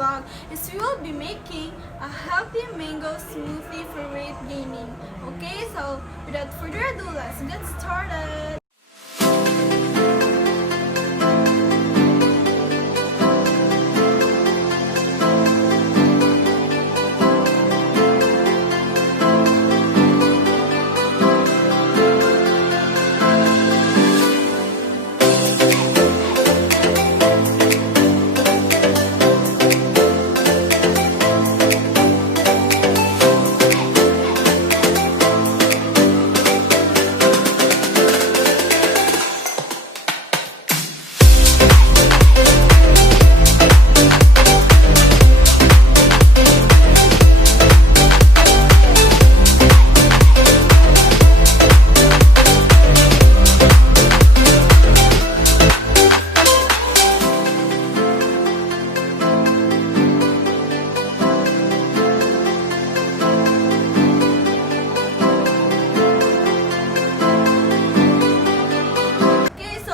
vlog is we will be making a healthy mango smoothie for weight gaining. Okay, so without further ado, let's get started.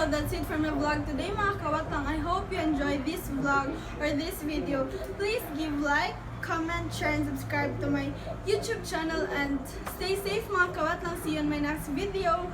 That's it for my vlog today mga kawatang. I hope you enjoyed this vlog or this video. Please give like, comment, share, and subscribe to my YouTube channel and stay safe mga kawatang. See you in my next video.